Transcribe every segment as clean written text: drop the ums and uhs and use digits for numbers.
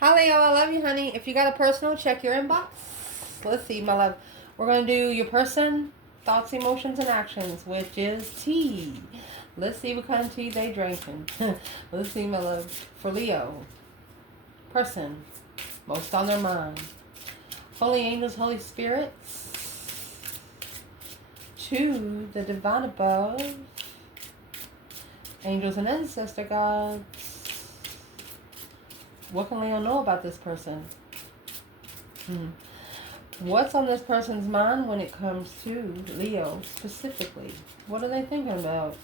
Hi, Leo. I love you, honey. If you got a personal, check your inbox. Let's see, my love. We're going to do your person, thoughts, emotions, and actions, which is tea. Let's see what kind of tea they drinking. Let's see, my love. For Leo, person, most on their mind. Holy angels, Holy spirits. 2, the divine above. Angels and ancestor gods. What can Leo know about this person? What's on this person's mind when it comes to Leo specifically? What are they thinking about?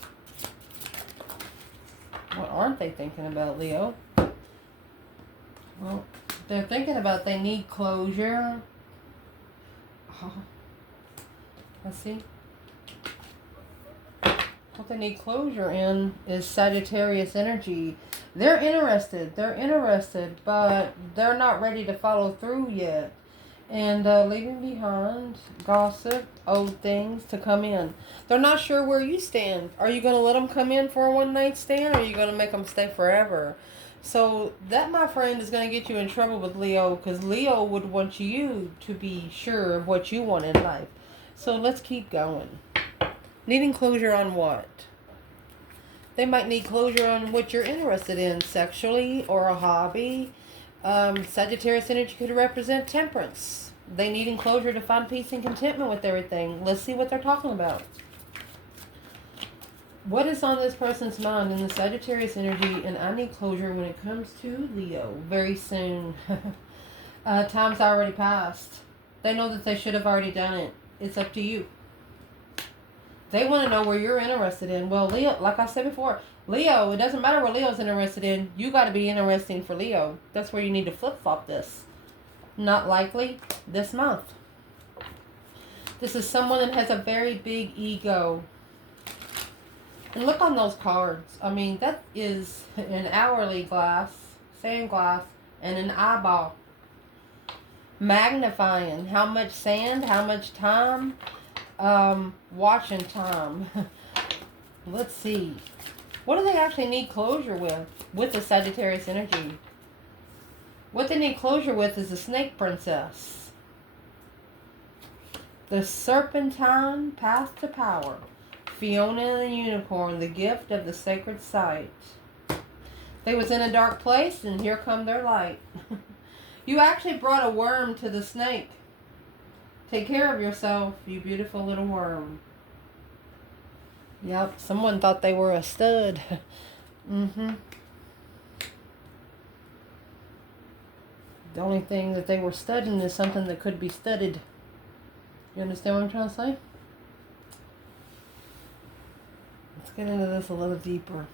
What aren't they thinking about, Leo? Well, they're thinking about they need closure. Oh, let's see. What they need closure in is Sagittarius energy. They're interested, but they're not ready to follow through yet. And leaving behind gossip, old things to come in. They're not sure where you stand. Are you going to let them come in for a one-night stand, or are you going to make them stay forever? So that, my friend, is going to get you in trouble with Leo, because Leo would want you to be sure of what you want in life. So let's keep going. Needing closure on what? They might need closure on what you're interested in sexually or a hobby. Sagittarius energy could represent temperance. They needing closure to find peace and contentment with everything. Let's see what they're talking about. What is on this person's mind in the Sagittarius energy? And I need closure when it comes to Leo very soon. Time's already passed. They know that they should have already done it. It's up to you. They want to know where you're interested in. Well, Leo, like I said before, Leo, it doesn't matter what Leo's interested in. You got to be interesting for Leo. That's where you need to flip-flop this. Not likely this month. This is someone that has a very big ego. And look on those cards. I mean, that is an hourly glass, sand glass, and an eyeball. Magnifying how much sand, how much time. Watching time. Let's see. What do they actually need closure with the Sagittarius energy? What they need closure with is the Snake Princess. The Serpentine Path to Power. Fiona and the Unicorn, the gift of the sacred sight. They was in a dark place, and here come their light. You actually brought a worm to the snake. Take care of yourself, you beautiful little worm. Yep, someone thought they were a stud. The only thing that they were studying is something that could be studied. You understand what I'm trying to say? Let's get into this a little deeper.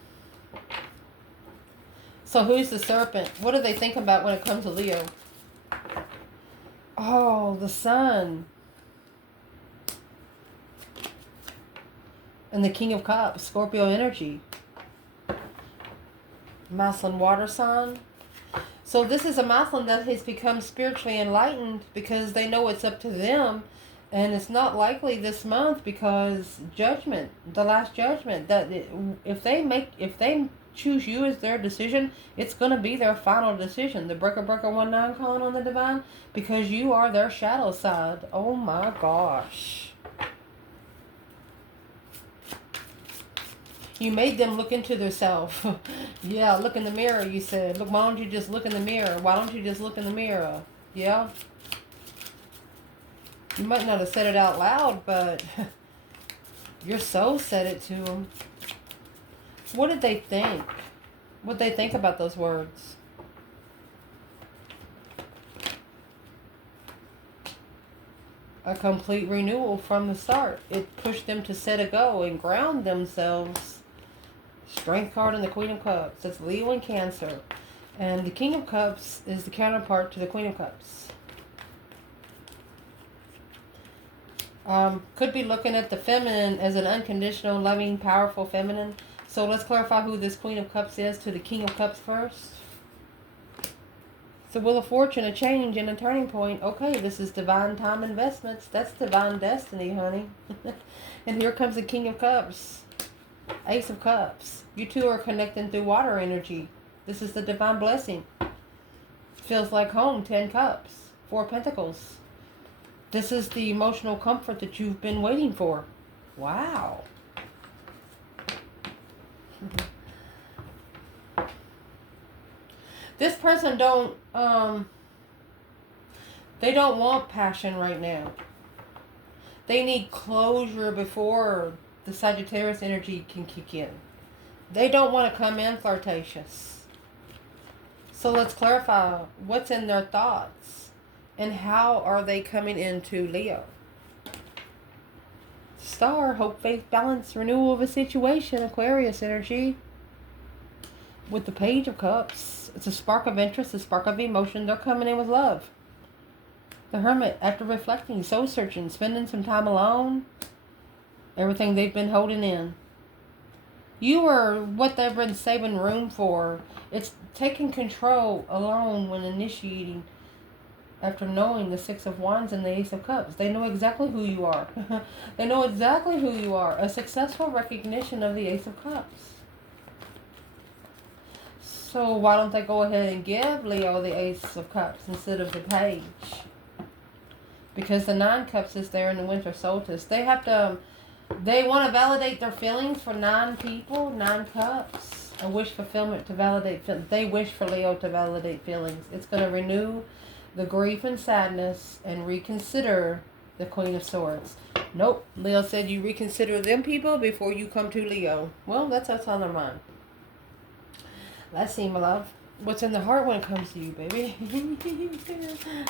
So who's the serpent? What do they think about when it comes to Leo? Oh, the sun. And the King of Cups, Scorpio energy. Masculine water sign. So this is a masculine that has become spiritually enlightened because they know it's up to them. And it's not likely this month because judgment, the last judgment, that if they choose you as their decision, it's going to be their final decision. The breaker 19 calling on the divine, because you are their shadow side. Oh my gosh. You made them look into themselves. Yeah, look in the mirror, you said. Look, why don't you just look in the mirror? Why don't you just look in the mirror? Yeah. You might not have said it out loud, but your soul said it to them. What did they think? What did they think about those words? A complete renewal from the start. It pushed them to set a go and ground themselves. Strength card and the Queen of Cups. That's Leo and Cancer. And the King of Cups is the counterpart to the Queen of Cups. Could be looking at the feminine as an unconditional, loving, powerful feminine. So let's clarify who this Queen of Cups is to the King of Cups first. So Wheel of Fortune, a change and a turning point. Okay, this is divine time investments. That's divine destiny, honey. And here comes the King of Cups. Ace of Cups. You two are connecting through water energy. This is the divine blessing. Feels like home. 10 cups. 4 pentacles. This is the emotional comfort that you've been waiting for. Wow. This person they don't want passion right now. They need closure before the Sagittarius energy can kick in. They don't want to come in flirtatious. So let's clarify what's in their thoughts and how are they coming into Leo. Star, hope, faith, balance, renewal of a situation, Aquarius energy. With the Page of Cups, it's a spark of interest, a spark of emotion. They're coming in with love. The Hermit, after reflecting, soul searching, spending some time alone, everything they've been holding in. You are what they've been saving room for. It's taking control alone when initiating after knowing the Six of Wands and the Ace of Cups. They know exactly who you are. They know exactly who you are. A successful recognition of the Ace of Cups. So why don't they go ahead and give Leo the Ace of Cups instead of the Page? Because the 9 Cups is there in the winter solstice. They want to validate their feelings for 9 people, 9 Cups. A wish fulfillment to validate feelings. They wish for Leo to validate feelings. It's going to renew the grief and sadness and reconsider the Queen of Swords. Nope. Leo said you reconsider them people before you come to Leo. Well, that's what's on their mind. Let's see, my love. What's in the heart when it comes to you, baby?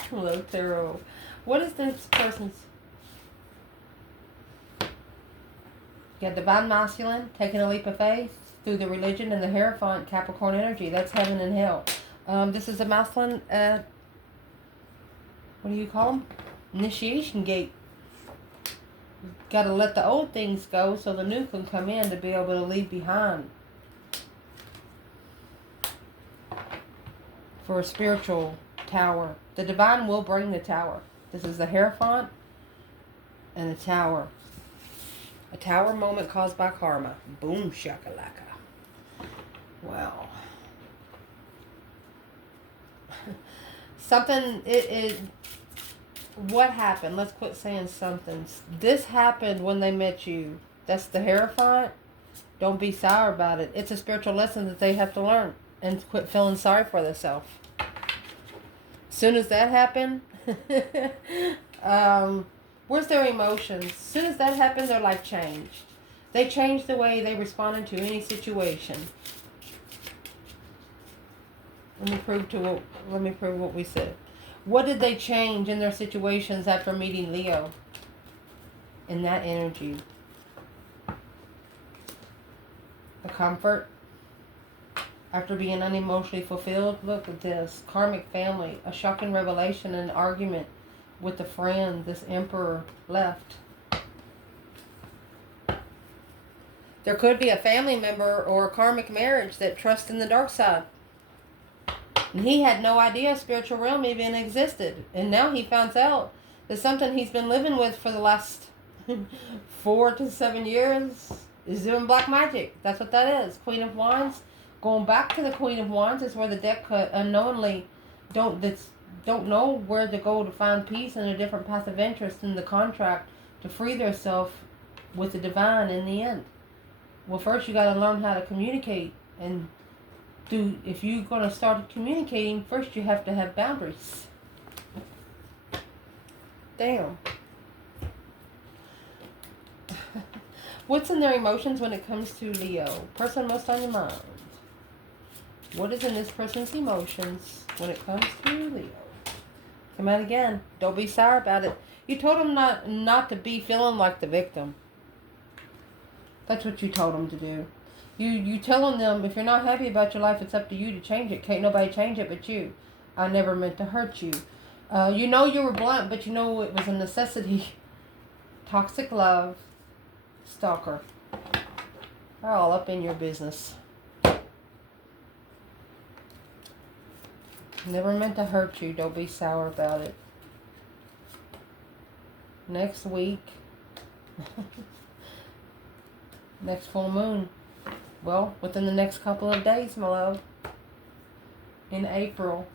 Hello, Tarot. What is this person's... You got Divine Masculine, taking a leap of faith through the religion and the Hierophant, Capricorn energy. That's heaven and hell. This is a masculine... what do you call them? Initiation gate. Got to let the old things go so the new can come in to be able to leave behind. For a spiritual tower. The divine will bring the tower. This is the Hierophant and the tower. A tower moment caused by karma. Boom shakalaka. Well. Something, what happened? Let's quit saying something. This happened when they met you. That's the Hierophant. Don't be sour about it. It's a spiritual lesson that they have to learn. And quit feeling sorry for themselves. As soon as that happened, where's their emotions? As soon as that happened, their life changed. They changed the way they responded to any situation. Let me prove what we said. What did they change in their situations after meeting Leo? In that energy. The comfort. After being unemotionally fulfilled, look at this. Karmic family. A shocking revelation, an argument with a friend. This Emperor left. There could be a family member or a karmic marriage that trusts in the dark side. And he had no idea spiritual realm even existed. And now he finds out that something he's been living with for the last 4 to 7 years is doing black magic. That's what that is. Queen of Wands. Going back to the Queen of Wands is where the deck cut unknowingly don't know where to go to find peace and a different path of interest in the contract to free themselves with the divine in the end. Well, first you got to learn how to communicate, and if you're going to start communicating, first you have to have boundaries. Damn. What's in their emotions when it comes to Leo? Person most on your mind. What is in this person's emotions when it comes to Leo? Come out again. Don't be sour about it. You told them not to be feeling like the victim. That's what you told them to do. You telling them, if you're not happy about your life, it's up to you to change it. Can't nobody change it but you. I never meant to hurt you. You know you were blunt, but you know it was a necessity. Toxic love. Stalker. They're all up in your business. Never meant to hurt you. Don't be sour about it. Next week. Next full moon. Well, within the next couple of days, my love. In April.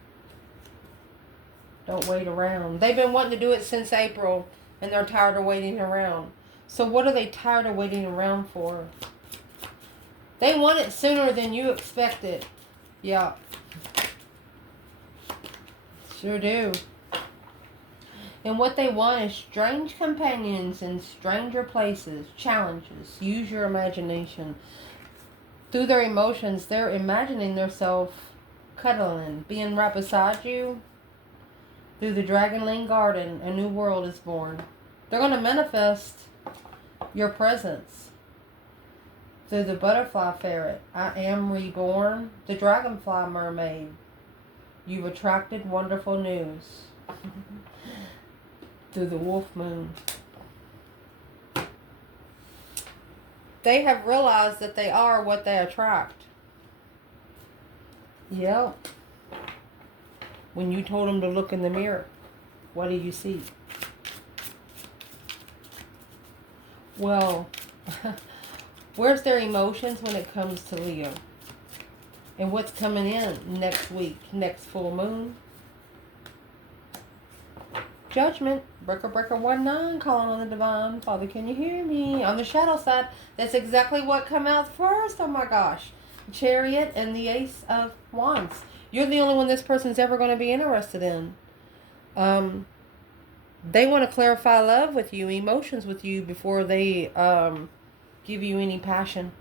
Don't wait around. They've been wanting to do it since April, and they're tired of waiting around. So what are they tired of waiting around for? They want it sooner than you expect it. Yeah. Sure do. And what they want is strange companions in stranger places, challenges. Use your imagination. Through their emotions, they're imagining themselves cuddling, being right beside you. Through the Dragonlane Garden, a new world is born. They're going to manifest your presence. Through the Butterfly Ferret, I am reborn. The Dragonfly Mermaid, you've attracted wonderful news. Through the Wolf Moon, they have realized that they are what they attract. Yep. When you told them to look in the mirror, what do you see? Well, where's their emotions when it comes to Leo? And what's coming in next week, next full moon? Judgment. Breaker 19 calling on the divine. Father, can you hear me? On the shadow side, that's exactly what come out first. Oh my gosh. Chariot and the Ace of Wands. You're the only one this person's ever going to be interested in. They want to clarify love with you, emotions with you, before they give you any passion.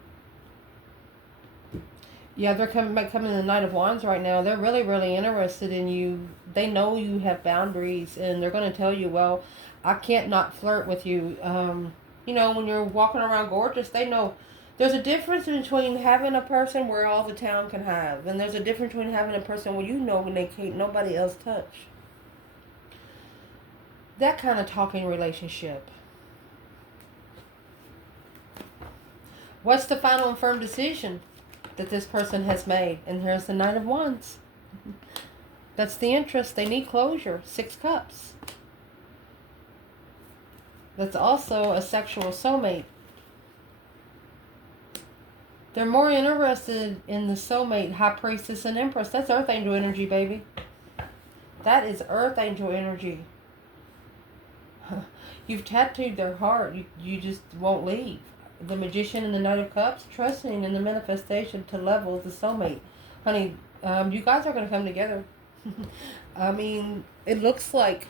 Yeah, they're coming the Knight of Wands right now. They're really, really interested in you. They know you have boundaries, and they're going to tell you, well, I can't not flirt with you. You know, when you're walking around gorgeous, they know there's a difference between having a person where all the town can have, and there's a difference between having a person where you know when they can't nobody else touch. That kind of talking relationship. What's the final and firm decision that this person has made? And here's the Knight of Wands. That's the interest. They need closure. 6 Cups. That's also a sexual soulmate. They're more interested in the soulmate, High Priestess and Empress. That's Earth Angel energy, baby. That is Earth Angel energy. You've tattooed their heart. You just won't leave. The Magician and the Knight of Cups, trusting in the manifestation to level the soulmate. Honey, you guys are going to come together. I mean, it looks like,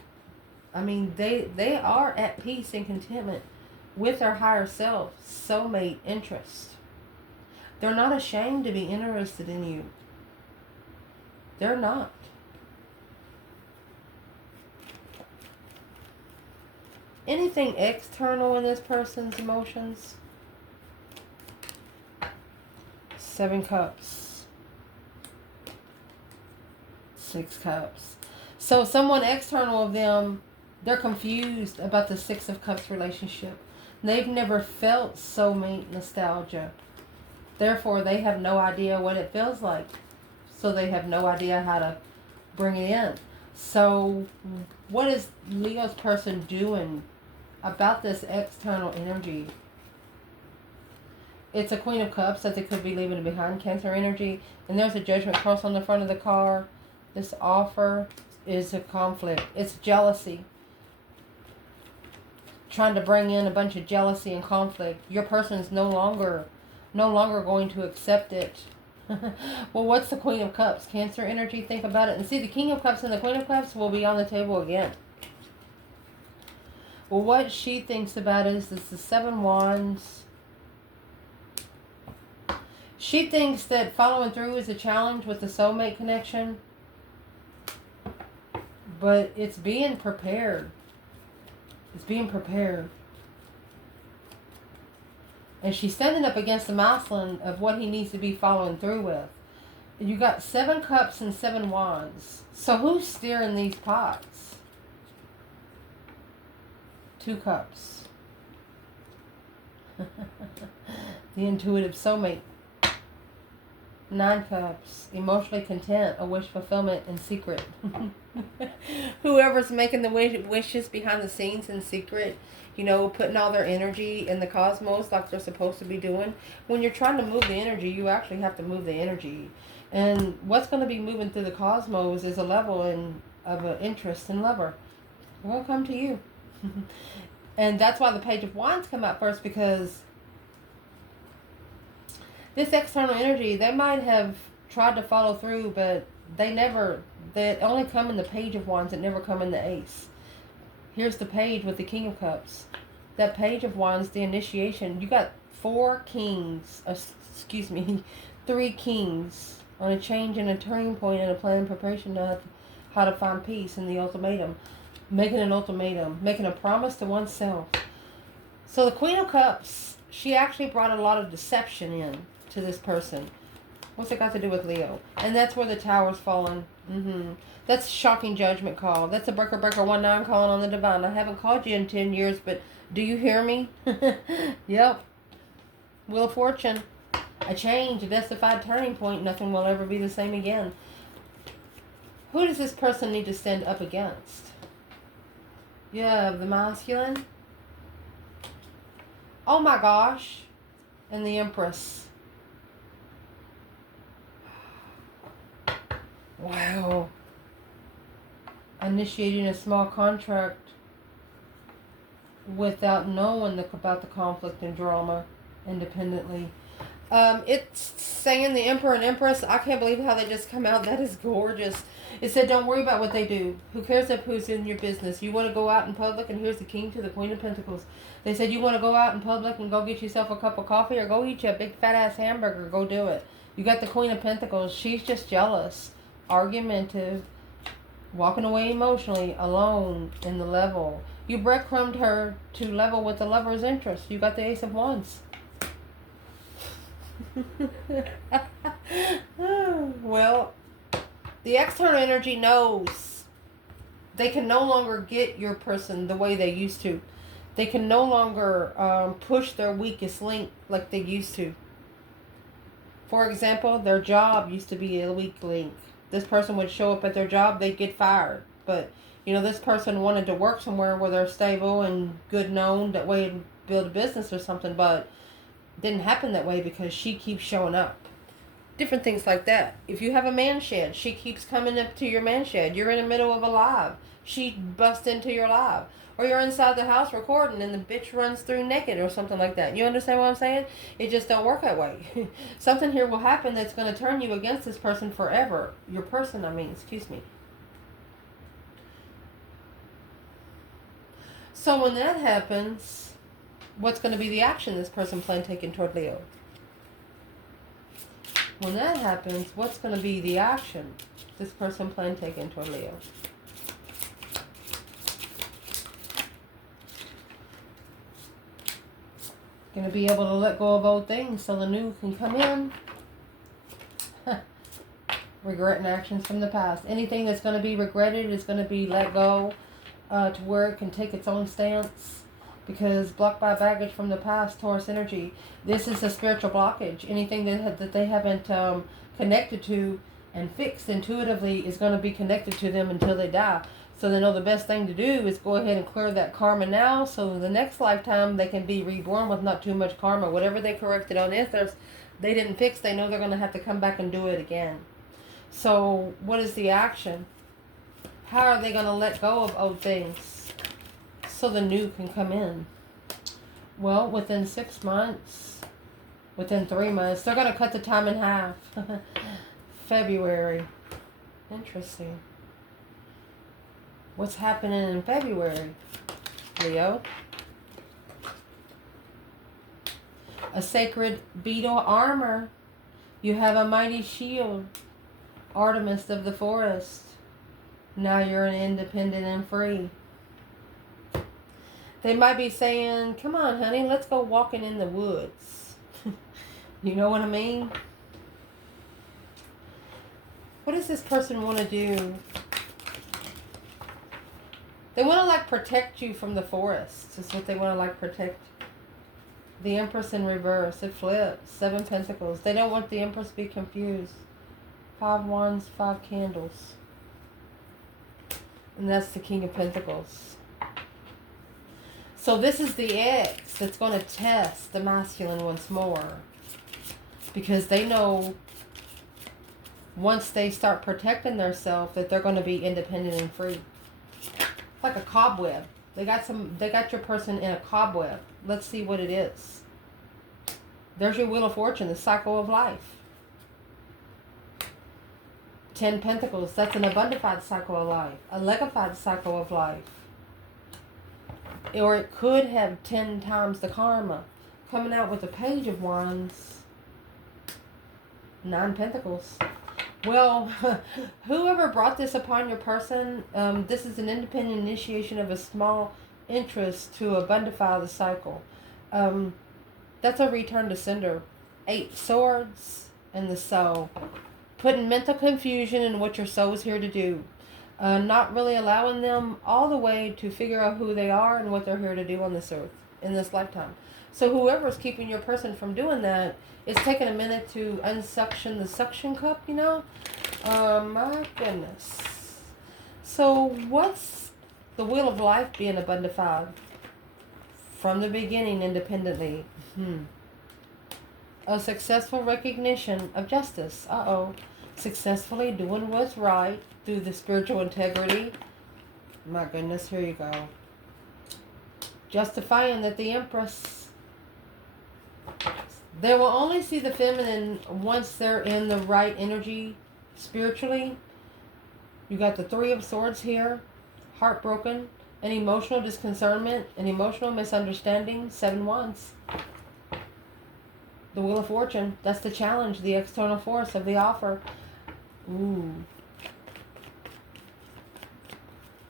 they are at peace and contentment with their higher self, soulmate interest. They're not ashamed to be interested in you. They're not. Anything external in this person's emotions? 7 Cups. 6 Cups. So someone external of them, they're confused about the 6 of Cups relationship. They've never felt soulmate nostalgia. Therefore, they have no idea what it feels like. So they have no idea how to bring it in. So what is Leo's person doing about this external energy? It's a Queen of Cups that they could be leaving behind, Cancer energy. And there's a Judgment cross on the front of the car. This offer is a conflict. It's jealousy. Trying to bring in a bunch of jealousy and conflict. Your person is no longer going to accept it. Well, what's the Queen of Cups? Cancer energy. Think about it. And see, the King of Cups and the Queen of Cups will be on the table again. Well, what she thinks about is the 7 Wands. She thinks that following through is a challenge with the soulmate connection. But it's being prepared. It's being prepared. And she's standing up against the masculine of what he needs to be following through with. You got 7 Cups and 7 Wands. So who's steering these pots? 2 Cups. The intuitive soulmate. 9 Cups. Emotionally content, a wish fulfillment in secret. Whoever's making the wishes behind the scenes in secret, you know, putting all their energy in the cosmos like they're supposed to be doing. When you're trying to move the energy, you actually have to move the energy. And what's going to be moving through the cosmos is a level and of an interest in lover. Will come to you. And that's why the Page of Wands come out first, because this external energy, they might have tried to follow through, but they only come in the Page of Wands. It never come in the Ace. Here's the Page with the King of Cups. That Page of Wands, the initiation. You got 4 kings, 3 kings on a change and a turning point and a plan and preparation of how to find peace in the ultimatum. Making an ultimatum, making a promise to oneself. So the Queen of Cups, she actually brought a lot of deception in to this person. What's it got to do with Leo? And that's where the Tower's fallen. That's shocking judgment call. That's a breaker 19 calling on the divine. I haven't called you in 10 years, but do you hear me? Yep. Wheel of Fortune. A change, a justified turning point. Nothing will ever be the same again. Who does this person need to stand up against? You have the Masculine. Oh my gosh. And the Empress. Wow. Initiating a small contract without knowing about the conflict and drama independently. It's saying the Emperor and Empress. I can't believe how they just come out. That is gorgeous. It said, don't worry about what they do. Who cares if who's in your business? You want to go out in public, and here's the King to the Queen of Pentacles. They said you want to go out in public and go get yourself a cup of coffee or go eat you a big fat ass hamburger. Go do it. You got the Queen of Pentacles. She's just jealous, argumentative, walking away emotionally, alone in the level. You breadcrumbed her to level with the Lover's interest. You got the Ace of Wands. Well, the external energy knows they can no longer get your person the way they used to. They can no longer push their weakest link like they used to. For example, their job used to be a weak link. This person would show up at their job, they'd get fired. But, you know, this person wanted to work somewhere where they're stable and good known, that way to build a business or something, but it didn't happen that way because she keeps showing up. Different things like that. If you have a man shed, she keeps coming up to your man shed. You're in the middle of a live. She busts into your live. Or you're inside the house recording and the bitch runs through naked or something like that. You understand what I'm saying? It just don't work that way. Something here will happen that's going to turn you against this person forever. Your person, excuse me. So when that happens, what's going to be the action this person plans taking toward Leo? When that happens, what's going to be the action this person plans taking toward Leo? Going to be able to let go of old things so the new can come in. Regretting actions from the past. Anything that's going to be regretted is going to be let go to where it can take its own stance. Because blocked by baggage from the past, Taurus energy. This is a spiritual blockage. Anything that they haven't connected to and fixed intuitively is going to be connected to them until they die. So they know the best thing to do is go ahead and clear that karma now, so the next lifetime they can be reborn with not too much karma. Whatever they corrected on Ethers, they didn't fix, they know they're going to have to come back and do it again. So what is the action? How are they going to let go of old things so the new can come in? Well, within 6 months, within 3 months, they're going to cut the time in half. February. Interesting. What's happening in February, Leo? A sacred beetle armor. You have a mighty shield. Artemis of the forest. Now you're an independent and free. They might be saying, come on, honey, let's go walking in the woods. You know what I mean? What does this person want to do? They want to protect you from the forest. Is what they want to protect. The Empress in reverse. It flips. 7 Pentacles. They don't want the Empress to be confused. 5 Wands, 5 Candles. And that's the King of Pentacles. So this is the ex that's going to test the masculine once more. Because they know once they start protecting themselves, that they're going to be independent and free. Like a cobweb. They got your person in a cobweb. Let's see what it is. There's your Wheel of Fortune, the cycle of life. 10 Pentacles, that's an abundified cycle of life, a legified cycle of life. Or it could have 10 times the karma. Coming out with the Page of Wands, 9 Pentacles. Well, whoever brought this upon your person, this is an independent initiation of a small interest to abundify the cycle. That's a return to sender. 8 Swords and the Soul. Putting mental confusion in what your soul is here to do. Not really allowing them all the way to figure out who they are and what they're here to do on this earth in this lifetime. So whoever's keeping your person from doing that, it's taking a minute to unsuction the suction cup, you know? My goodness. So what's the Wheel of Life being abundified? From the beginning, independently. A successful recognition of justice. Successfully doing what's right through the spiritual integrity. My goodness, here you go. Justifying that the Empress, they will only see the feminine once they're in the right energy spiritually. You got the 3 of Swords here. Heartbroken. An emotional disconcernment. An emotional misunderstanding. 7 Wands. The Wheel of Fortune, that's the challenge, the external force of the offer. Ooh.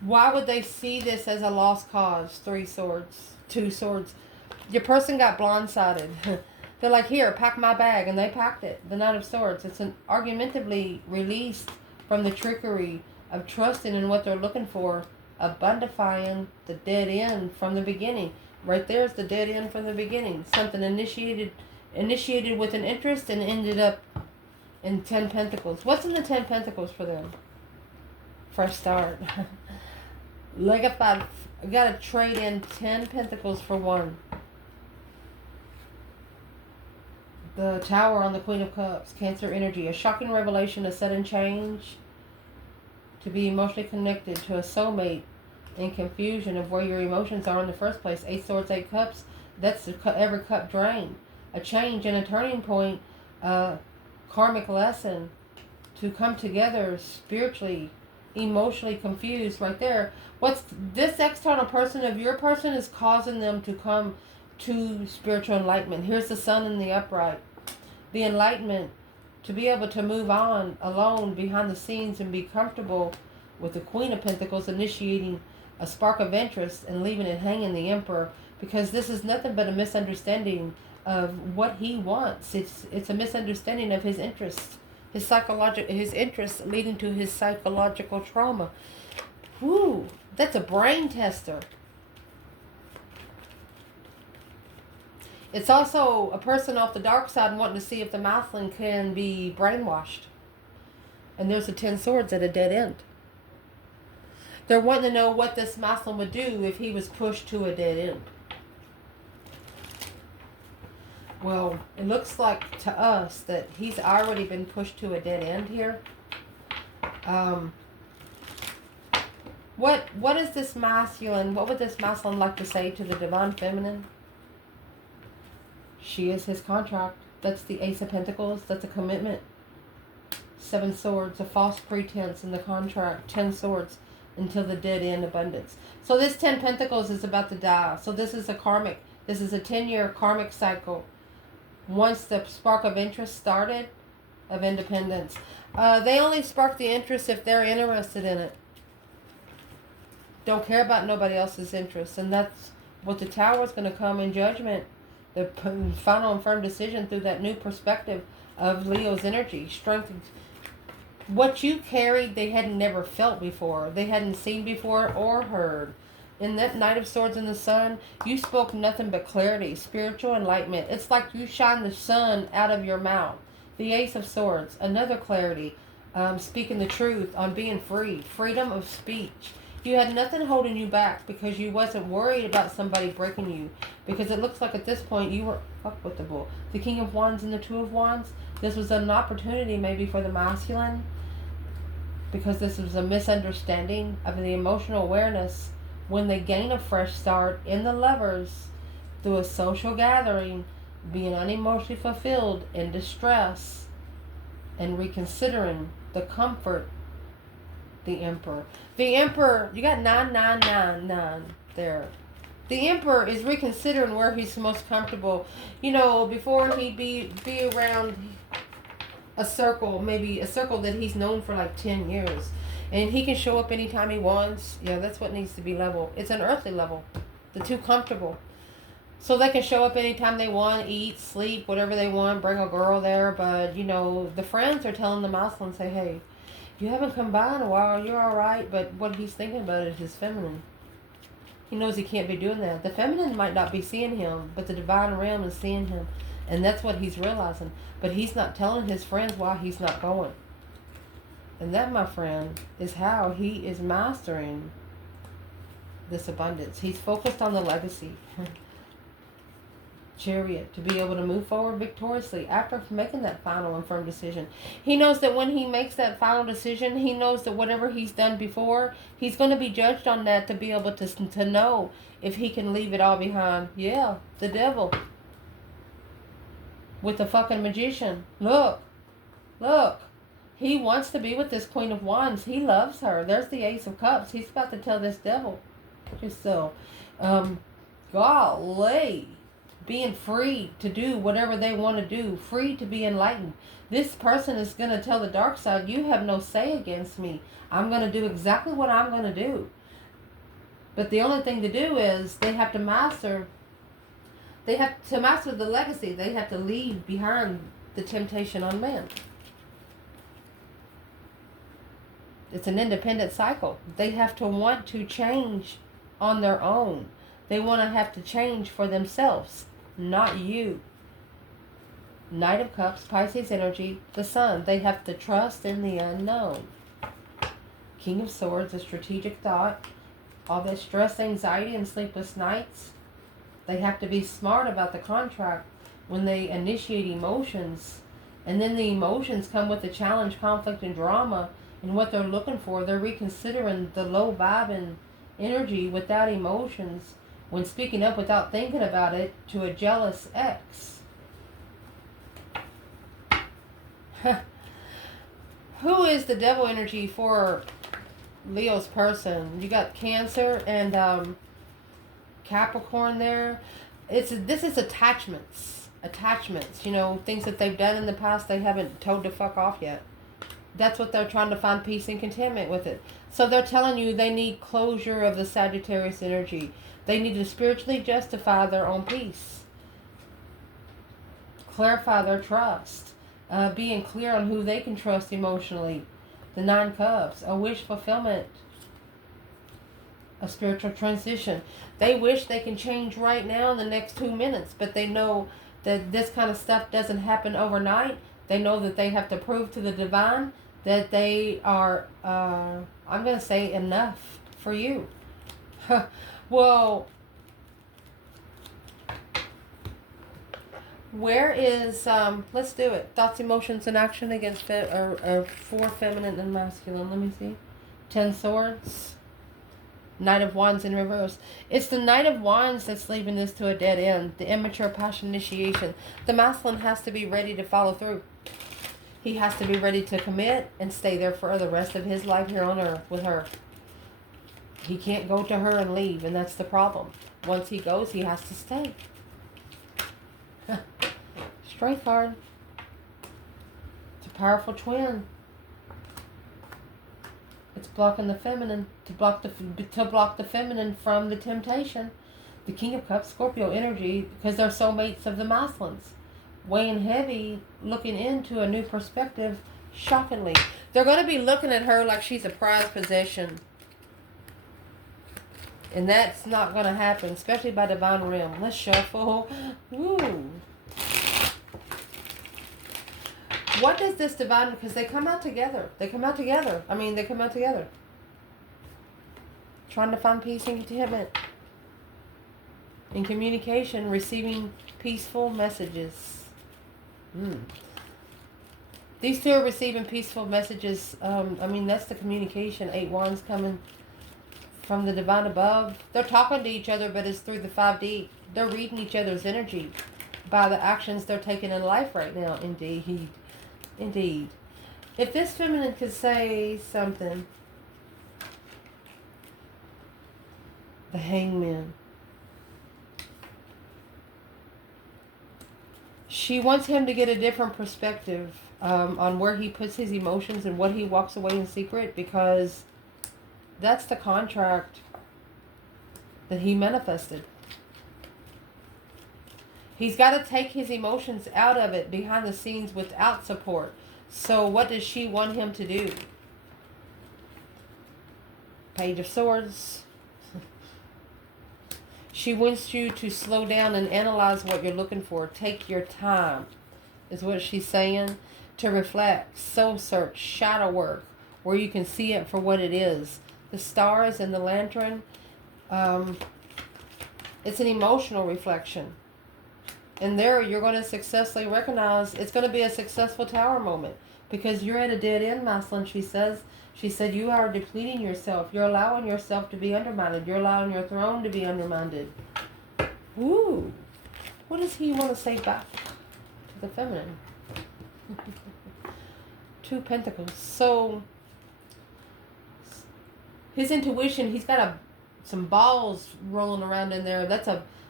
Why would they see this as a lost cause? 3 Swords, 2 Swords. Your person got blindsided. They're like, here, pack my bag, and they packed it. The Knight of Swords. It's an argumentatively released from the trickery of trusting in what they're looking for, abundifying the dead end from the beginning. Right there's the dead end from the beginning. Something initiated with an interest and ended up in 10 Pentacles. What's in the 10 Pentacles for them? Fresh start. Legified. I gotta trade in 10 Pentacles for 1. The Tower on the Queen of Cups. Cancer energy. A shocking revelation, a sudden change. To be emotionally connected to a soulmate in confusion of where your emotions are in the first place. 8 Swords, 8 Cups. That's every cup drained. A change and a turning point, a karmic lesson to come together spiritually, emotionally confused right there. What's this external person of your person is causing them to come to spiritual enlightenment. Here's the Sun in the upright. The enlightenment to be able to move on alone behind the scenes and be comfortable with the Queen of Pentacles initiating a spark of interest and leaving it hanging, the Emperor, because this is nothing but a misunderstanding of what he wants. It's a misunderstanding of his interests, his interests leading to his psychological trauma. Whew, that's a brain tester. It's also a person off the dark side wanting to see if the masculine can be brainwashed. And there's the 10 Swords at a dead end. They're wanting to know what this masculine would do if he was pushed to a dead end. Well, it looks like to us that he's already been pushed to a dead end here. What is this masculine? What would this masculine like to say to the divine feminine? She is his contract. That's the Ace of Pentacles. That's a commitment. 7 Swords, a false pretense in the contract. 10 Swords, until the dead end, abundance. So this 10 Pentacles is about to die. So this is a 10-year karmic cycle. Once the spark of interest started, of independence. They only spark the interest if they're interested in it. Don't care about nobody else's interest. And that's what the Tower is going to come in judgment. The final and firm decision through that new perspective of Leo's energy. Strength. What you carried, they had never felt before. They hadn't seen before or heard. In that Knight of Swords and the Sun, you spoke nothing but clarity, spiritual enlightenment. It's like you shine the sun out of your mouth. The Ace of Swords, another clarity, speaking the truth, on being free, freedom of speech. You had nothing holding you back because you wasn't worried about somebody breaking you. Because it looks like at this point you were, fuck with the bull. The King of Wands and the Two of Wands, This was an opportunity maybe for the masculine, because this was a misunderstanding of the emotional awareness when they gain a fresh start in the lovers through a social gathering, being unemotionally fulfilled in distress and reconsidering the comfort. The Emperor. The Emperor, you got 9999 there. The Emperor is reconsidering where he's most comfortable. You know, before he'd be around a circle, maybe a circle that he's known for like 10 years. And he can show up anytime he wants. Yeah, that's what needs to be level. It's an earthly level. They're too comfortable. So they can show up anytime they want, eat, sleep, whatever they want, bring a girl there. But, you know, the friends are telling the masculine, say, hey, you haven't come by in a while, you're alright. But what he's thinking about is his feminine. He knows he can't be doing that. The feminine might not be seeing him, but the divine realm is seeing him. And that's what he's realizing. But he's not telling his friends why he's not going. And that, my friend, is how he is mastering this abundance. He's focused on the legacy. Chariot, to be able to move forward victoriously after making that final and firm decision. He knows that when he makes that final decision, he knows that whatever he's done before, he's going to be judged on that, to be able to know if he can leave it all behind. Yeah, the devil. With the fucking magician. Look. He wants to be with this Queen of Wands. He loves her. There's the Ace of Cups. He's about to tell this devil. Just so. Golly. Being free to do whatever they want to do. Free to be enlightened. This person is going to tell the dark side, you have no say against me. I'm going to do exactly what I'm going to do. But the only thing to do is they have to master. They have to master the legacy. They have to leave behind the temptation on man. It's an independent cycle. They have to want to change on their own. They want to have to change for themselves, not you. Knight of Cups, Pisces energy, the Sun. They have to trust in the unknown. King of Swords, a strategic thought. All that stress, anxiety, and sleepless nights. They have to be smart about the contract when they initiate emotions. And then the emotions come with the challenge, conflict, and drama. And what they're looking for, they're reconsidering the low vibing energy without emotions when speaking up without thinking about it to a jealous ex. Who is the devil energy for Leo's person? You got Cancer and Capricorn there. This is attachments. You know, things that they've done in the past they haven't told to fuck off yet. That's what they're trying to find peace and contentment with it. So they're telling you they need closure of the Sagittarius energy. They need to spiritually justify their own peace. Clarify their trust. Being clear on who they can trust emotionally. The Nine Cups. A wish fulfillment. A spiritual transition. They wish they can change right now in the next 2 minutes. But they know that this kind of stuff doesn't happen overnight. They know that they have to prove to the divine that they are, I'm going to say, enough for you. Well, where is, let's do it. Thoughts, emotions, and action against for feminine and masculine. Let me see. 10 Swords. Knight of Wands in reverse. It's the Knight of Wands that's leaving this to a dead end. The immature passion initiation. The masculine has to be ready to follow through. He has to be ready to commit and stay there for the rest of his life here on earth with her. He can't go to her and leave, and that's the problem. Once he goes, he has to stay. Strength card. It's a powerful twin. It's blocking the feminine, to block the feminine from the temptation. The King of Cups, Scorpio energy, because they're soulmates of the masculines. Weighing heavy, looking into a new perspective, shockingly. They're going to be looking at her like she's a prized possession. And that's not going to happen, especially by divine realm. Let's shuffle. Ooh. What does this divine, because they come out together. They come out together. Trying to find peace and contentment. In communication, receiving peaceful messages. These two are receiving peaceful messages. I mean, that's the communication. 8 wands coming from the divine above. They're talking to each other, but it's through the 5D. They're reading each other's energy by the actions they're taking in life right now. Indeed. Indeed. If this feminine could say something. The Hangman. She wants him to get a different perspective on where he puts his emotions and what he walks away in secret, because that's the contract that he manifested. He's got to take his emotions out of it behind the scenes without support. So what does she want him to do? Page of Swords. She wants you to slow down and analyze what you're looking for. Take your time, is what she's saying. To reflect, soul search, shadow work, where you can see it for what it is. The stars and the lantern, it's an emotional reflection. And there you're going to successfully recognize, it's going to be a successful tower moment. Because you're at a dead end, masculine, she says. She said you are depleting yourself. You're allowing yourself to be undermined. You're allowing your throne to be undermined. Ooh. What does he want to say back to the feminine? 2 Pentacles. So, his intuition, he's got some balls rolling around in there. That's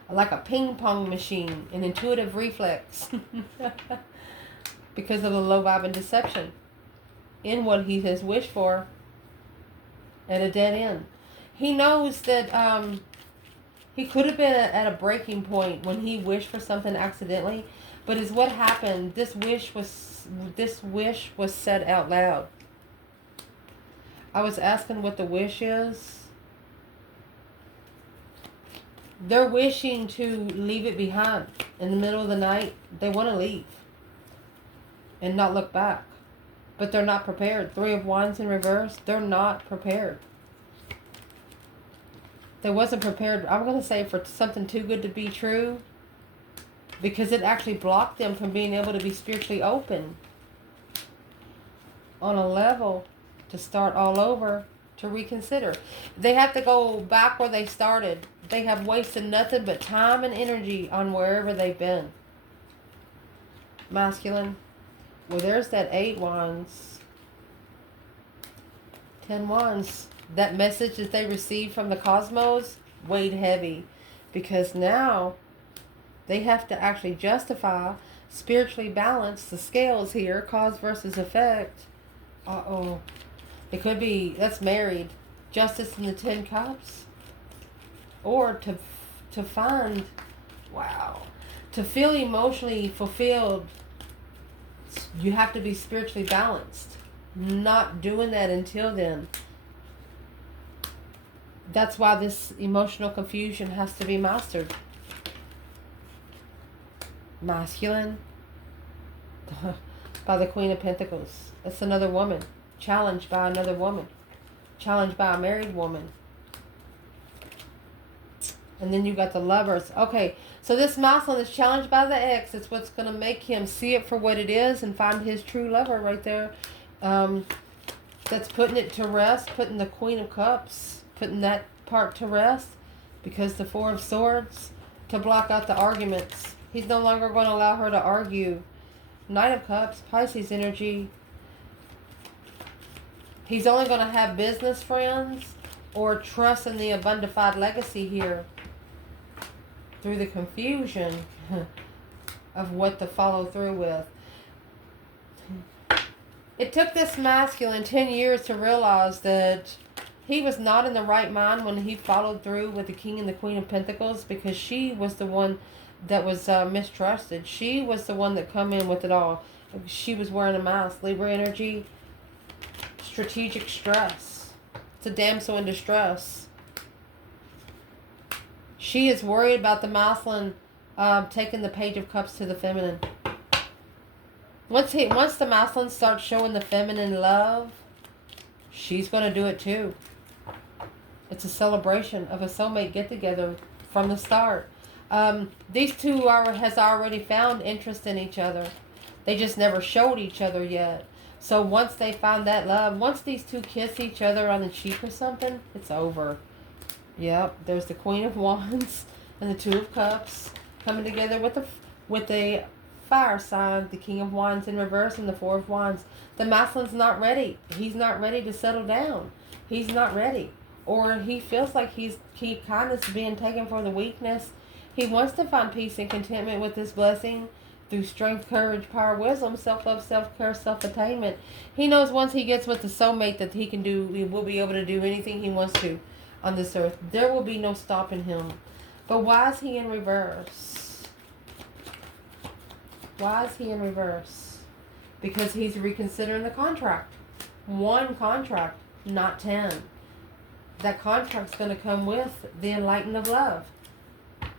like a ping pong machine, an intuitive reflex. Because of the low vibe and deception in what he has wished for at a dead end. He knows that he could have been at a breaking point when he wished for something accidentally, but is what happened. This wish was said out loud. I was asking what the wish is. They're wishing to leave it behind in the middle of the night. They want to leave and not look back. But they're not prepared. 3 of Wands in reverse. They're not prepared. They wasn't prepared, I'm going to say, for something too good to be true. Because it actually blocked them from being able to be spiritually open. On a level to start all over. To reconsider. They have to go back where they started. They have wasted nothing but time and energy on wherever they've been. Masculine. Well, there's that 8 wands. 10 wands. That message that they received from the cosmos weighed heavy. Because now they have to actually justify, spiritually balance the scales here. Cause versus effect. Uh-oh. It could be, that's married. Justice in the 10 cups. Or to find, wow. To feel emotionally fulfilled, you have to be spiritually balanced. Not doing that until then. That's why this emotional confusion has to be mastered. Masculine. By the Queen of Pentacles. That's another woman. Challenged by another woman. Challenged by a married woman. And then you got the Lovers. Okay, so this masculine is challenged by the ex. It's what's going to make him see it for what it is and find his true lover right there. That's putting it to rest. Putting the Queen of Cups. Putting that part to rest. Because the 4 of Swords. To block out the arguments. He's no longer going to allow her to argue. Knight of Cups. Pisces energy. He's only going to have business friends. Or trust in the abundified legacy here. Through the confusion of what to follow through with. It took this masculine 10 years to realize that he was not in the right mind when he followed through with the King and the Queen of Pentacles, because she was the one that was mistrusted. She was the one that come in with it all. She was wearing a mask. Libra energy. Strategic stress. It's a damsel in distress. She is worried about the masculine taking the Page of Cups to the feminine. Once the masculine starts showing the feminine love, she's going to do it too. It's a celebration of a soulmate get-together from the start. These two has already found interest in each other. They just never showed each other yet. So once they find that love, once these two kiss each other on the cheek or something, it's over. Yep, there's the Queen of Wands and the Two of Cups coming together with the fire sign, the King of Wands in reverse and the Four of Wands. The masculine's not ready. He's not ready to settle down. He's not ready. Or he feels like he kind of is being taken for the weakness. He wants to find peace and contentment with this blessing through strength, courage, power, wisdom, self-love, self-care, self-attainment. He knows once he gets with the soulmate that he will be able to do anything he wants to on this earth. There will be no stopping him. But why is he in reverse? Why is he in reverse? Because he's reconsidering the contract. One contract, not 10. That contract's going to come with the enlightenment of love.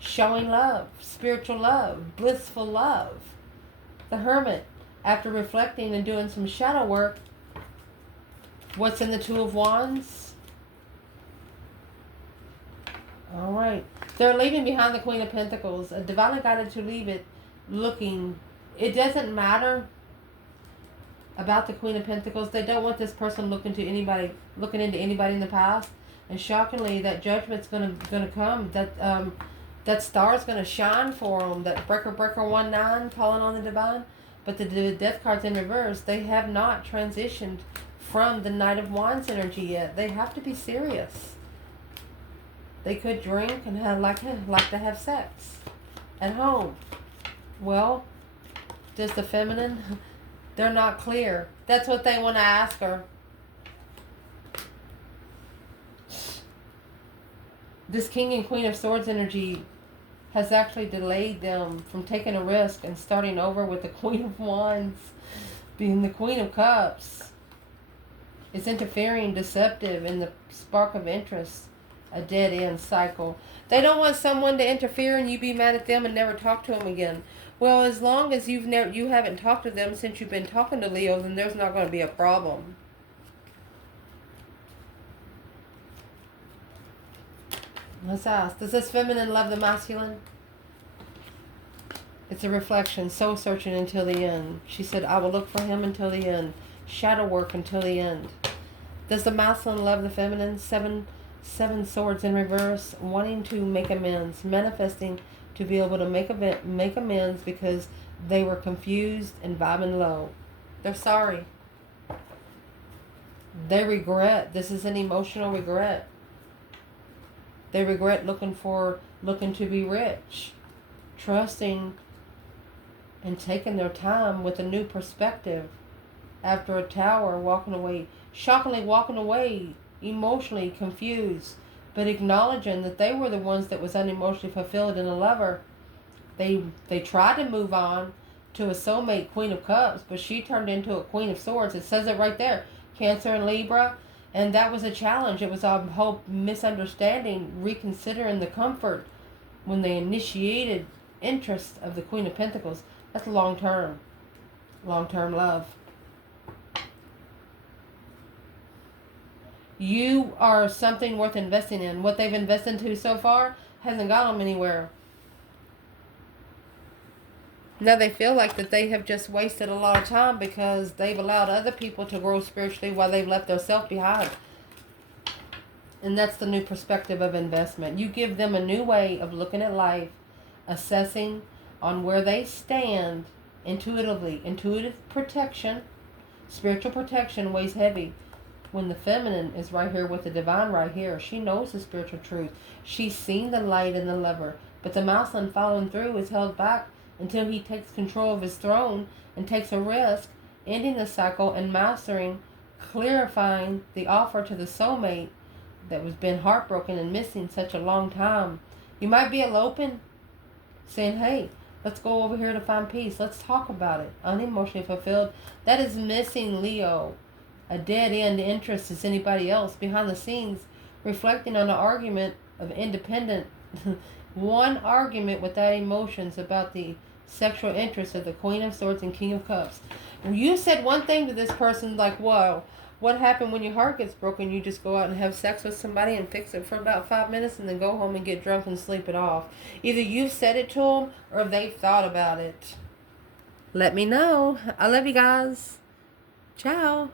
Showing love, spiritual love, blissful love. The Hermit, after reflecting and doing some shadow work, what's in the Two of Wands? All right. They're leaving behind the Queen of Pentacles. A divinely guided to leave it looking. It doesn't matter about the Queen of Pentacles. They don't want this person looking into anybody in the past. And shockingly, that judgment's gonna come. That star's gonna shine for them. That breaker 19 calling on the divine. But the Death card's in reverse. They have not transitioned from the Knight of Wands energy yet. They have to be serious. They could drink and like to have sex at home. Well, does the feminine? They're not clear. That's what they want to ask her. This King and Queen of Swords energy has actually delayed them from taking a risk and starting over with the Queen of Wands being the Queen of Cups. It's interfering, deceptive in the spark of interest. A dead-end cycle. They don't want someone to interfere and you be mad at them and never talk to them again. Well, as long as you haven't talked to them since you've been talking to Leo, then there's not going to be a problem. Let's ask, does this feminine love the masculine? It's a reflection, soul searching until the end. She said, I will look for him until the end. Shadow work until the end. Does the masculine love the feminine? Seven swords in reverse, wanting to make amends, manifesting to be able to make amends because they were confused and vibing low. They're sorry. They regret. This is an emotional regret. They regret looking to be rich, trusting and taking their time with a new perspective after a tower, walking away, shockingly walking away, emotionally confused, but acknowledging that they were the ones that was unemotionally fulfilled in a lover. They tried to move on to a soulmate, Queen of Cups, but she turned into a Queen of Swords. It says it right there, Cancer and Libra, and that was a challenge. It was a whole misunderstanding, reconsidering the comfort when they initiated interest of the Queen of Pentacles. That's long-term love. You are something worth investing in. What they've invested into so far hasn't got them anywhere. Now they feel like that they have just wasted a lot of time because they've allowed other people to grow spiritually while they've left themselves behind. And that's the new perspective of investment. You give them a new way of looking at life, assessing on where they stand intuitively. Intuitive protection, spiritual protection weighs heavy. When the feminine is right here with the divine right here, she knows the spiritual truth. She's seen the light in the lover. But the masculine following through is held back until he takes control of his throne and takes a risk, ending the cycle and mastering, clarifying the offer to the soulmate that was been heartbroken and missing such a long time. You might be eloping, saying, hey, let's go over here to find peace. Let's talk about it. Unemotionally fulfilled. That is missing Leo. A dead-end interest as anybody else behind the scenes, reflecting on an argument of independent, one argument without emotions about the sexual interest of the Queen of Swords and King of Cups. You said one thing to this person like, whoa, what happened when your heart gets broken? You just go out and have sex with somebody and fix it for about 5 minutes and then go home and get drunk and sleep it off. Either you've said it to them or they've thought about it. let me know. I love you guys. Ciao.